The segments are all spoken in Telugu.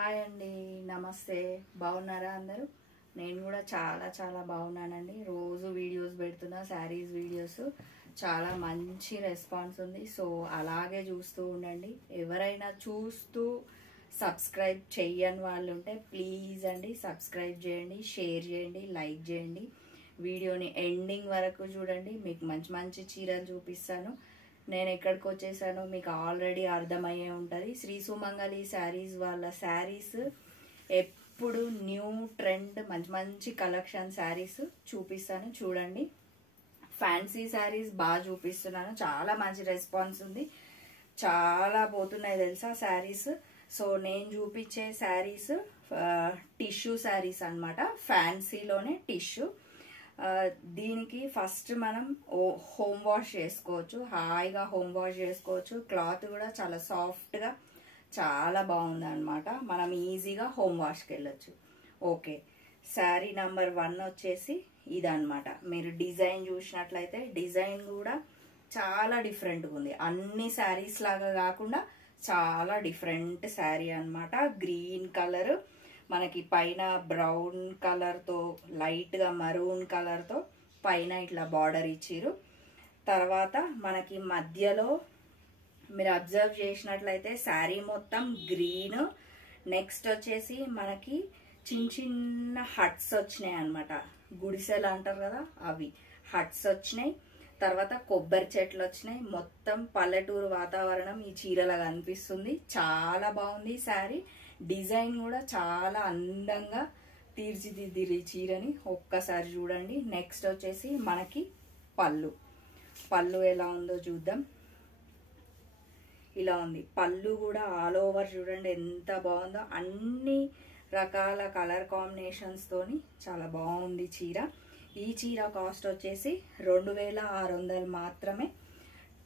హాయ్ అండి, నమస్తే. బాగున్నారా అందరూ? నేను కూడా చాలా బాగున్నానండి. రోజు వీడియోస్ పెడుతున్నా, శారీస్ వీడియోస్. చాలా మంచి రెస్పాన్స్ ఉంది. సో అలాగే చూస్తూ ఉండండి. ఎవరైనా చూస్తూ సబ్స్క్రైబ్ చెయ్యని వాళ్ళు ఉంటే ప్లీజ్ అండి సబ్స్క్రైబ్ చేయండి, షేర్ చేయండి, లైక్ చేయండి. వీడియోని ఎండింగ్ వరకు చూడండి. మీకు మంచి మంచి చీరలు చూపిస్తాను. నేను ఎక్కడికి వచ్చేసానో మీకు ఆల్రెడీ అర్థమయ్యే ఉంటుంది. శ్రీ సుమంగళి శారీస్ వాళ్ళ శారీస్ ఎప్పుడు న్యూ ట్రెండ్, మంచి మంచి కలెక్షన్ శారీస్ చూపిస్తాను. చూడండి, ఫ్యాన్సీ శారీస్ బాగా చూపిస్తున్నాను. చాలా మంచి రెస్పాన్స్ ఉంది. చాలా పోతున్నాయి తెలుసా శారీస్. సో నేను చూపించే శారీస్ టిష్యూ శారీస్ అన్నమాట. ఫ్యాన్సీలోనే టిష్యూ. దీనికి ఫస్ట్ మనం హోమ్ వాష్ చేసుకోవచ్చు, హాయిగా హోమ్ వాష్ చేసుకోవచ్చు. క్లాత్ కూడా చాలా సాఫ్ట్గా చాలా బాగుంది అనమాట. మనం ఈజీగా హోమ్ వాష్కి వెళ్ళొచ్చు. ఓకే, శారీ నెంబర్ 1 వచ్చేసి ఇదన్నమాట. మీరు డిజైన్ చూసినట్లయితే డిజైన్ కూడా చాలా డిఫరెంట్గా ఉంది. అన్ని శారీస్ లాగా కాకుండా చాలా డిఫరెంట్ శారీ అన్నమాట. గ్రీన్ కలర్, మనకి పైన బ్రౌన్ కలర్తో లైట్గా మరూన్ కలర్తో పైన ఇట్లా బార్డర్ ఇచ్చిరు. తర్వాత మనకి మధ్యలో మీరు అబ్జర్వ్ చేసినట్లయితే శారీ మొత్తం గ్రీన్. నెక్స్ట్ వచ్చేసి మనకి చిన్న హట్స్ వచ్చినాయి అనమాట. గుడిసెలు అంటారు కదా, అవి హట్స్ వచ్చినాయి. తర్వాత కొబ్బరి చెట్లు వచ్చినాయి. మొత్తం పల్లెటూరు వాతావరణం ఈ చీరలా కనిపిస్తుంది. చాలా బాగుంది శారీ. డిజైన్ కూడా చాలా అందంగా తీర్చిదిద్దిరు ఈ చీరని. ఒక్కసారి చూడండి. నెక్స్ట్ వచ్చేసి మనకి పళ్ళు ఎలా ఉందో చూద్దాం. ఇలా ఉంది పళ్ళు కూడా. ఆల్ ఓవర్ చూడండి ఎంత బాగుందో. అన్ని రకాల కలర్ కాంబినేషన్స్ తోని చాలా బాగుంది చీర. ఈ చీర కాస్ట్ వచ్చేసి 2600 మాత్రమే.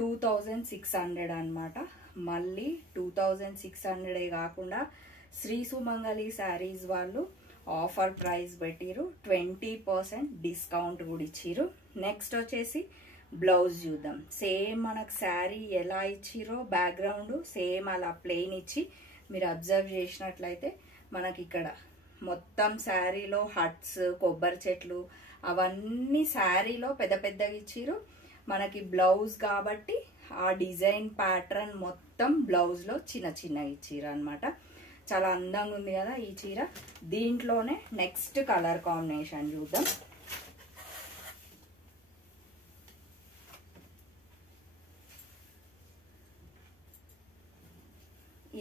2600 అన్నమాట. మళ్ళీ 2600 కాకుండా శ్రీ సుమంగళి శారీస్ వాళ్ళు ఆఫర్ ప్రైస్ పెట్టిరు. 20% డిస్కౌంట్ కూడా ఇచ్చిరు. నెక్స్ట్ వచ్చేసి బ్లౌజ్ చూద్దాం. సేమ్ మనకు శారీ ఎలా ఇచ్చిరో బ్యాక్గ్రౌండ్ సేమ్ అలా ప్లెయిన్ ఇచ్చి మీరు అబ్జర్వ్ చేసినట్లయితే మనకి ఇక్కడ మొత్తం శారీలో హట్స్, కొబ్బరి చెట్లు అవన్నీ శారీలో పెద్ద పెద్దగా ఇచ్చిరు. మనకి బ్లౌజ్ కాబట్టి ఆ డిజైన్ ప్యాటర్న్ మొత్తం బ్లౌజ్లో చిన్న ఇచ్చిరు అనమాట. చాలా అందంగా ఉంది కదా ఈ చీర. దీంట్లోనే నెక్స్ట్ కలర్ కాంబినేషన్ చూద్దాం.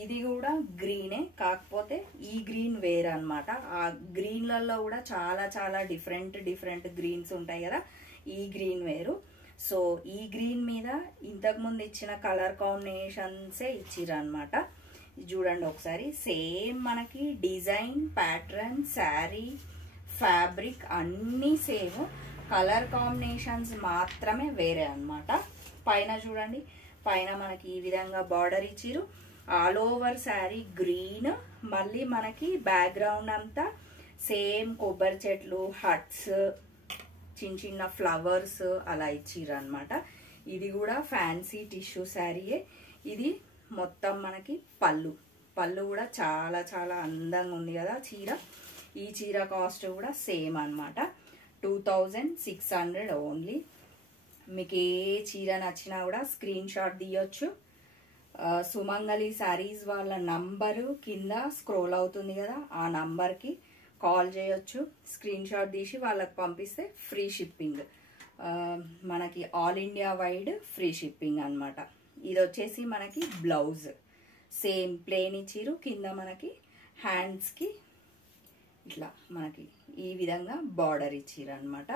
ఇది కూడా గ్రీనే, కాకపోతే ఈ గ్రీన్ వేర్ అనమాట. ఆ గ్రీన్లలో కూడా చాలా డిఫరెంట్ గ్రీన్స్ ఉంటాయి కదా, ఈ గ్రీన్ వేరు. సో ఈ గ్రీన్ మీద ఇంతకుముందు ఇచ్చిన కలర్ కాంబినేషన్సే ఇచ్చిరు అనమాట. చూడండి ఒకసారి. సేమ్ మనకి డిజైన్, ప్యాటర్న్, శారీ, ఫ్యాబ్రిక్ అన్నీ సేమ్. కలర్ కాంబినేషన్స్ మాత్రమే వేరే అన్నమాట. పైన చూడండి, పైన మనకి ఈ విధంగా బార్డర్ ఇచ్చిరు. All over sari green. మళ్ళీ మనకి బ్యాక్గ్రౌండ్ అంతా సేమ్ కొబ్బరి చెట్లు, హట్స్, చిన్న ఫ్లవర్స్ అలా ఇచ్చిరు అనమాట. ఇది కూడా ఫ్యాన్సీ టిష్యూ శారీయే. ఇది మొత్తం మనకి పళ్ళు కూడా చాలా అందంగా ఉంది కదా చీర. ఈ చీర కాస్ట్ కూడా సేమ్ అన్నమాట. 2600 ఓన్లీ. మీకు ఏ చీర నచ్చినా కూడా స్క్రీన్ షాట్ తీయొచ్చు. సుమంగళి శారీస్ వాళ్ళ నంబరు కింద స్క్రోల్ అవుతుంది కదా, ఆ నంబర్కి కాల్ చేయొచ్చు. స్క్రీన్ షాట్ తీసి వాళ్ళకి పంపిస్తే ఫ్రీ షిప్పింగ్. మనకి all India wide free shipping అన్నమాట. ఇది వచ్చేసి మనకి బ్లౌజ్ సేమ్ ప్లెయిన్ ఇచ్చిరు. కింద మనకి హ్యాండ్స్కి ఇట్లా మనకి ఈ విధంగా బార్డర్ ఇచ్చిరు అనమాట.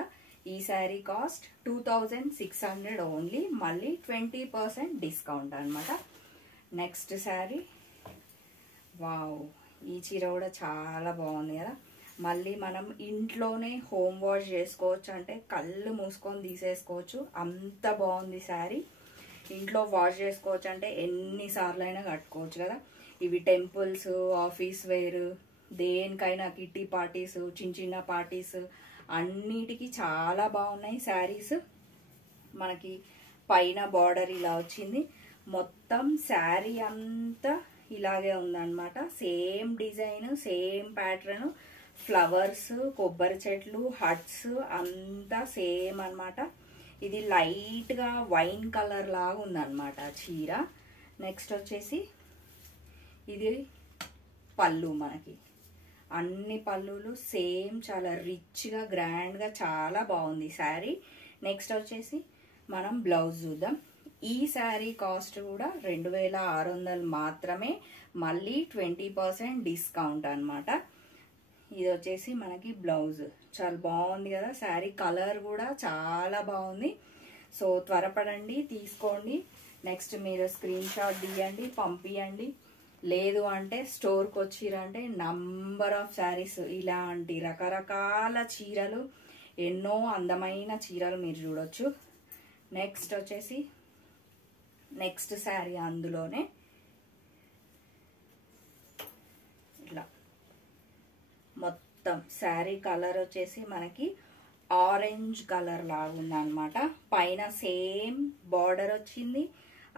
ఈ శారీ కాస్ట్ 2600 ఓన్లీ. మళ్ళీ 20% డిస్కౌంట్ అనమాట. నెక్స్ట్ శారీ, వావ్, ఈ చీర కూడా చాలా బాగుంది కదా. మళ్ళీ మనం ఇంట్లోనే హోమ్ వాష్ చేసుకోవచ్చు, అంటే కళ్ళు మూసుకొని తీసేసుకోవచ్చు. అంత బాగుంది శారీ. ఇంట్లో వాష్ చేసుకోవచ్చు అంటే ఎన్నిసార్లు అయినా కట్టుకోవచ్చు కదా. ఇవి టెంపుల్స్, ఆఫీస్ వేర్, దేనికైనా కిట్టి పార్టీస్, చిన్న పార్టీస్ అన్నిటికీ చాలా బాగున్నాయి శారీస్. మనకి పైన బార్డర్ ఇలా వచ్చింది. మొత్తం శారీ అంతా ఇలాగే ఉందన్నమాట. Same design, same pattern, flowers, కొబ్బరి చెట్లు, హట్స్ అంతా సేమ్ అన్నమాట. ఇది లైట్గా వైన్ కలర్ లాగా ఉందన్నమాట చీర. నెక్స్ట్ వచ్చేసి ఇది పళ్ళు, మనకి అన్ని పళ్ళులు సేమ్, చాలా రిచ్గా గ్రాండ్గా చాలా బాగుంది శారీ. నెక్స్ట్ వచ్చేసి మనం బ్లౌజ్ చూద్దాం. ఈ శారీ కాస్ట్ కూడా 2600 మాత్రమే, మళ్ళీ 20% డిస్కౌంట్ అన్నమాట. ఇది వచ్చేసి మనకి బ్లౌజ్. చాలా బాగుంది కదా శారీ, కలర్ కూడా చాలా బాగుంది. సో త్వరపడండి, తీసుకోండి. నెక్స్ట్ మీరు స్క్రీన్ షాట్ తీయండి, పంపియండి. లేదు అంటే స్టోర్కి వచ్చిరంటే నంబర్ ఆఫ్ శారీస్, ఇలాంటి రకరకాల చీరలు, ఎన్నో అందమైన చీరలు మీరు చూడొచ్చు. నెక్స్ట్ వచ్చేసి నెక్స్ట్ శారీ, అందులోనే ఇట్లా మొత్తం శారీ కలర్ వచ్చేసి మనకి ఆరెంజ్ కలర్ లాగా ఉందన్నమాట. పైన సేమ్ బార్డర్ వచ్చింది,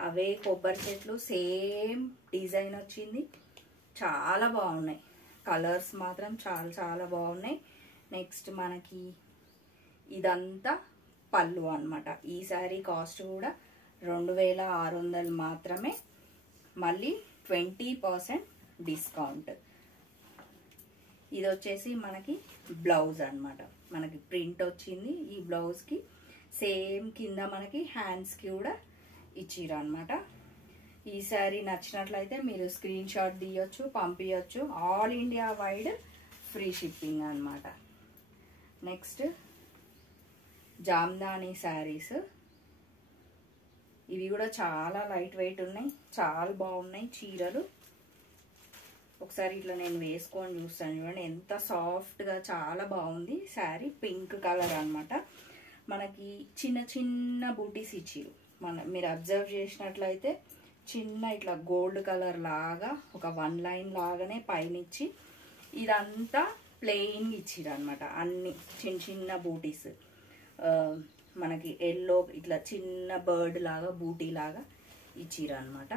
అవే కొబ్బరి చెట్లు, సేమ్ డిజైన్ వచ్చింది. చాలా బాగున్నాయి కలర్స్ మాత్రం, చాలా చాలా బాగున్నాయి. నెక్స్ట్ మనకి ఇదంతా పళ్ళు అన్నమాట. ఈ శారీ కాస్ట్ కూడా 2600 మాత్రమే, మళ్ళీ 20% డిస్కౌంట్. ఇది వచ్చేసి మనకి బ్లౌజ్ అన్నమాట. మనకి ప్రింట్ వచ్చింది ఈ బ్లౌజ్కి. సేమ్ కింద మనకి హ్యాండ్స్కి కూడా ఇచ్చిర్రు అన్నమాట. ఈ శారీ నచ్చినట్లయితే మీరు స్క్రీన్ షాట్ తీయొచ్చు, పంపించవచ్చు. All India wide free shipping అన్నమాట. నెక్స్ట్ జామ్దాని శారీస్. ఇవి కూడా చాలా లైట్ వెయిట్ ఉన్నాయి, చాలా బాగున్నాయి చీరలు. ఒకసారి ఇట్లా నేను వేసుకొని చూస్తాను, చూడండి ఎంత సాఫ్ట్గా, చాలా బాగుంది శారీ. పింక్ కలర్ అన్నమాట. మనకి చిన్న చిన్న బూటీస్ ఇచ్చిరు. మీరు అబ్జర్వ్ చేసినట్లయితే చిన్న ఇట్లా గోల్డ్ కలర్ లాగా ఒక 1 లైన్ లాగానే పైన ఇచ్చి, ఇదంతా ప్లెయిన్ ఇచ్చిరు అనమాట. అన్ని చిన్న చిన్న బూటీస్, మనకి ఎల్లో ఇట్లా చిన్న బర్డ్ లాగా బూటీ లాగా ఇచ్చిరు అనమాట.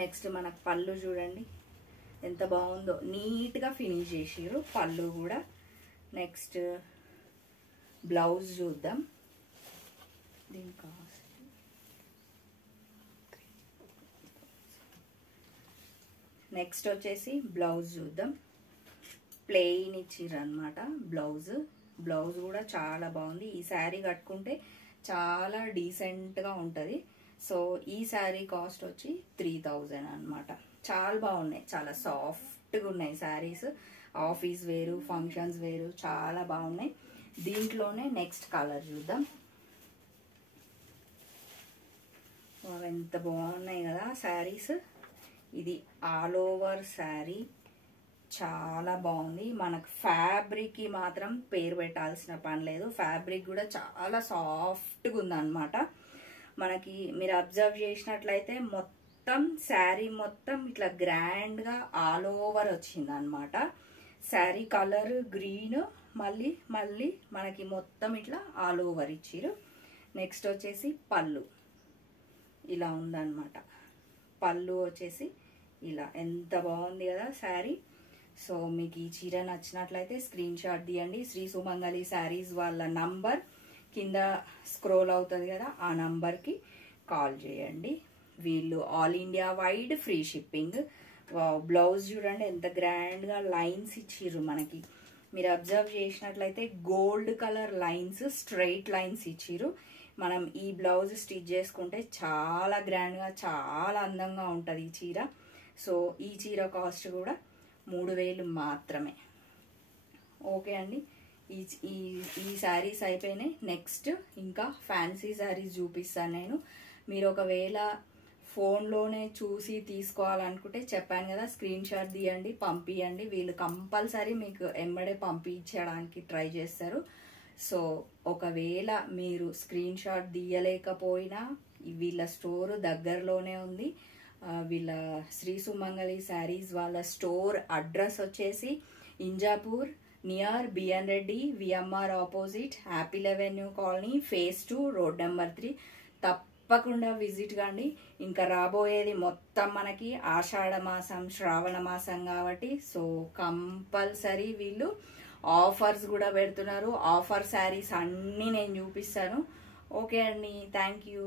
నెక్స్ట్ మనకు పళ్ళు చూడండి ఎంత బాగుందో, నీట్గా ఫినిష్ చేసిరు పళ్ళు కూడా. నెక్స్ట్ బ్లౌజ్ చూద్దాం. దీని కాస్ట్ నెక్స్ట్ వచ్చేసి బ్లౌజ్ చూద్దాం. ప్లెయిన్ ఇచ్చిర్రు అనమాట బ్లౌజ్. బ్లౌజ్ కూడా చాలా బాగుంది. ఈ శారీ కట్టుకుంటే చాలా డీసెంట్గా ఉంటుంది. సో ఈ శారీ కాస్ట్ వచ్చి 3000 అనమాట. చాలా బాగున్నాయి, చాలా సాఫ్ట్గా ఉన్నాయి శారీస్. ఆఫీస్ వేరు, ఫంక్షన్స్ వేరు, చాలా బాగున్నాయి. దీంట్లోనే నెక్స్ట్ కలర్ చూద్దాం. ఎంత బాగున్నాయి కదా శారీస్. ఇది ఆల్ ఓవర్ శారీ, చాలా బాగుంది. మనకు ఫ్యాబ్రిక్కి మాత్రం పేరు పెట్టాల్సిన పని లేదు. ఫ్యాబ్రిక్ కూడా చాలా సాఫ్ట్గా ఉందన్నమాట. మనకి మీరు అబ్జర్వ్ చేసినట్లయితే మొత్తం శారీ మొత్తం ఇట్లా గ్రాండ్గా ఆల్ ఓవర్ వచ్చింది అనమాట. శారీ కలర్ గ్రీన్, మళ్ళీ మళ్ళీ మనకి మొత్తం ఇట్లా ఆల్ ఓవర్ ఇచ్చిరు. నెక్స్ట్ వచ్చేసి పళ్ళు ఇలా ఉందన్నమాట. పళ్ళు వచ్చేసి ఇలా ఎంత బాగుంది కదా శారీ. సో మీకు ఈ చీర నచ్చినట్లయితే స్క్రీన్ షాట్ తీయండి. శ్రీ సుమంగళి శారీస్ వాళ్ళ నంబర్ కింద స్క్రోల్ అవుతుంది కదా, ఆ నంబర్కి కాల్ చేయండి. వీళ్ళు all India wide free shipping. Blouse చూడండి ఎంత గ్రాండ్గా లైన్స్ ఇచ్చిర్రు మనకి. మీరు అబ్జర్వ్ చేసినట్లయితే gold colour lines, straight lines ఇచ్చిర్రు. మనం ఈ బ్లౌజ్ స్టిచ్ చేసుకుంటే చాలా గ్రాండ్గా, చాలా అందంగా ఉంటుంది ఈ చీర. సో ఈ చీర కాస్ట్ కూడా 3000 మాత్రమే. ఓకే అండి, ఈ శారీస్ అయిపోయినాయి. నెక్స్ట్ ఇంకా ఫ్యాన్సీ శారీస్ చూపిస్తాను నేను. మీరు ఒకవేళ ఫోన్లోనే చూసి తీసుకోవాలనుకుంటే చెప్పాను కదా, స్క్రీన్ షాట్ తీయండి, పంపించండి. వీళ్ళు కంపల్సరీ మీకు ఎమ్మడే పంపించడానికి ట్రై చేస్తారు. సో ఒకవేళ మీరు స్క్రీన్ షాట్ తీయలేకపోయినా వీళ్ళ స్టోర్ దగ్గరలోనే ఉంది. వీళ్ళ శ్రీ సుమంగళి శారీస్ వాళ్ళ స్టోర్ అడ్రస్ వచ్చేసి Injapur near BN Reddy VMR opposite Apple avenue colony, phase 2, road number 3. తప్పకుండా విజిట్ కాండి. ఇంకా రాబోయేది మొత్తం మనకి ఆషాఢ మాసం, శ్రావణ మాసం కాబట్టి సో కంపల్సరీ వీళ్ళు ఆఫర్స్ కూడా పెడుతున్నారు. ఆఫర్ శారీస్ అన్నీ నేను చూపిస్తాను. ఓకే అండి, థ్యాంక్ యూ.